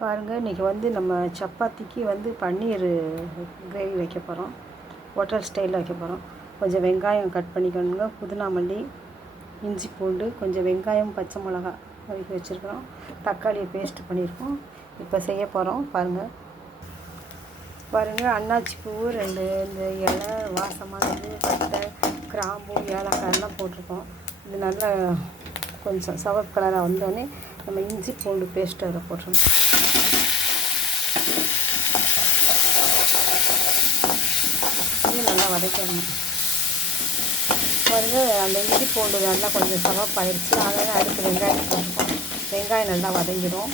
பாருங்கள், இன்றைக்கி வந்து நம்ம சப்பாத்திக்கு வந்து பன்னீர் கிரேவி வைக்க போகிறோம். ஹோட்டல் ஸ்டைலில் வைக்க போகிறோம். கொஞ்சம் வெங்காயம் கட் பண்ணிக்கணுங்க, புதினா மல்லி, இஞ்சி பூண்டு, கொஞ்சம் வெங்காயம், பச்சை மிளகா வதக்கி வச்சுருக்கிறோம். தக்காளியை பேஸ்ட் பண்ணியிருக்கோம். இப்போ செய்ய போகிறோம். பாருங்கள், அன்னாச்சி பூ 2, இந்த இலை, வாசமானது, பட்டை, கிராம்பு, ஏலக்காய் எல்லாம் போட்டிருக்கோம். இது நல்லா கொஞ்சம் சிவப்பு கலராக வந்தோடனே நம்ம இஞ்சி பூண்டு பேஸ்ட்டு அதை போட்டுருணும். நல்லா வதக்கிடணும். பாருங்கள், அந்த இஞ்சி பூண்டு நல்லா கொஞ்சம் சிவப்பாயிடுச்சு. அதனால் அடுத்து வெங்காயம் போட்டுருக்கோம். வெங்காயம் நல்லா வதங்கிடும்.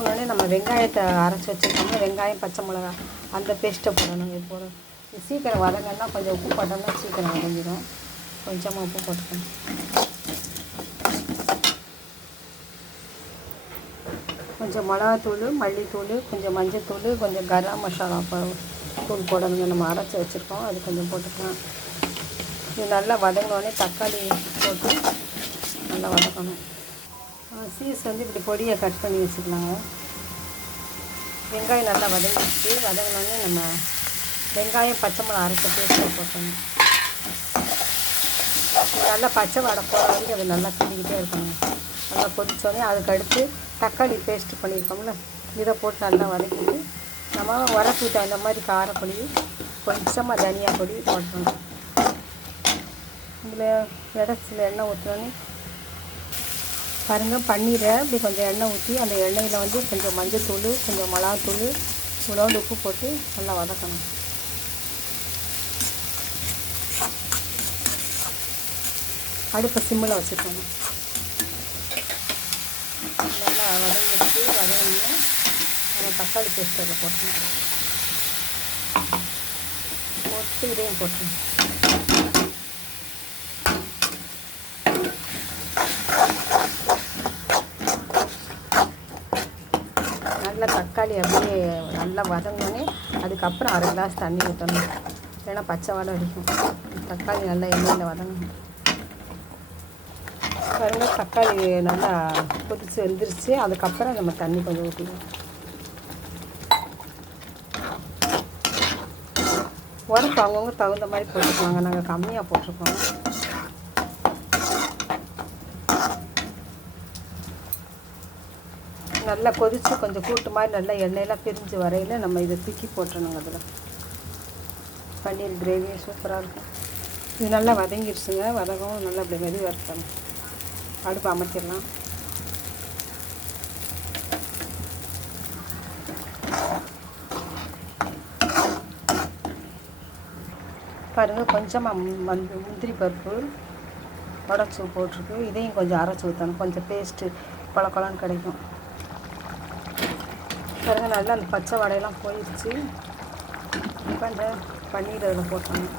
உடனே நம்ம வெங்காயத்தை அரைச்சி வச்சுருக்கோம்னா வெங்காயம், பச்சை மிளகா அந்த பேஸ்ட்டை போடணும். இது போடணும். சீக்கிரம் வதங்கன்னா கொஞ்சம் உப்பு போட்டோம்னா சீக்கிரம் வதங்கிடும். கொஞ்சமாக உப்பு போட்டுக்கணும். கொஞ்சம் மிளகாத்தூள், மல்லித்தூள், கொஞ்சம் மஞ்சத்தூள், கொஞ்சம் கரம் மசாலா தூள் போடணுங்க. நம்ம அரைச்சி வச்சுருக்கோம், அது கொஞ்சம் போட்டுக்கலாம். இது நல்லா வதங்கினோடனே தக்காளி போட்டு நல்லா வதக்கணும். சீஸ் வந்து இப்படி பொடியை கட் பண்ணி வச்சுக்கலாங்க. வெங்காயம் நல்லா வதங்கிடுச்சு. வதங்கினோடனே நம்ம வெங்காயம், பச்சை மிளகா அரைச்ச பேஸ்ட்டை போட்டணும். நல்லா பச்சை வடை போகிற வரைக்கும் அது நல்லா கிண்டிக்கிட்டே இருக்கணும். நல்லா கொதிச்சோடனே அதுக்கு அடுத்து தக்காளி பேஸ்ட் பண்ணியிருக்கோம்ல, இதை போட்டு நல்லா வதக்கிட்டு நம்ம உரப்பிட்டு அந்த மாதிரி காரப்பொடி, கொஞ்சமாக தனியா பொடி போட்டணும். இதில் இடத்துல எண்ணெய் ஊற்றோன்னே பாருங்கள், பன்னீரை இப்படி கொஞ்சம் எண்ணெய் ஊற்றி அந்த எண்ணெயில் வந்து கொஞ்சம் மஞ்சத்தூள், கொஞ்சம் மிளகாத்தூள், இவ்வளோண்டு உப்பு போட்டு நல்லா வதக்கணும். அடுப்பை சிம்மில் வச்சுக்கணும். நல்லா வதங்கிடுச்சு. வதங்கினா நம்ம தக்காளி பேஸ்ட் அதில் போட்டணும். போட்டு இதையும் போட்டணும். நல்லா தக்காளி அப்படியே நல்லா வதங்கினோடனே அதுக்கப்புறம் 1/2 கிளாஸ் தண்ணி ஊற்றணும். ஏன்னா பச்சை வாடை அடிக்கும். தக்காளி நல்லா எண்ணெயில் வதங்கணும். பாருங்கள், தக்காளி நல்லா கொதித்து வெந்துருச்சு. அதுக்கப்புறம் நம்ம தண்ணி கொஞ்சம் ஊற்றிடுவோம். உரப்பு அவங்கவுங்க தகுந்த மாதிரி போட்டுக்குவாங்க. நாங்கள் கம்மியாக போட்டிருக்கோம். நல்லா கொதித்து கொஞ்சம் கூட்டு மாதிரி நல்லா எண்ணெயெல்லாம் பிரிஞ்சு வரையில் நம்ம இதை தூக்கி போட்டுருணுங்க. அதில் பன்னீர் கிரேவி சூப்பராக இருக்கும். இது நல்லா வதங்கிடுச்சுங்க. வதங்கவும் நல்லா இப்படி மெது வறுத்தணும். அடுப்பு அமர்த்திடலாம். பாருங்கள், கொஞ்சமாக முந்திரி பருப்பு உடச்சி போட்டிருக்கு. இதையும் கொஞ்சம் அரைச்சி ஊற்றணும். கொஞ்சம் பேஸ்ட்டு கொலன்னு கிடைக்கும். பாருங்கள், நல்லா அந்த பச்சை வடையெல்லாம் போயிடுச்சு. இப்போ அந்த பன்னீர் அதில் போட்டணும்.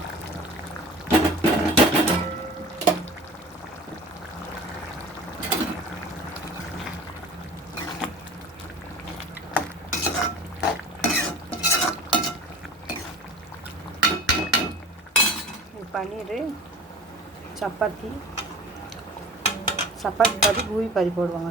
பன்னீர் சப்பாத்தி பாதி பூரி பாதி போடுவாங்க.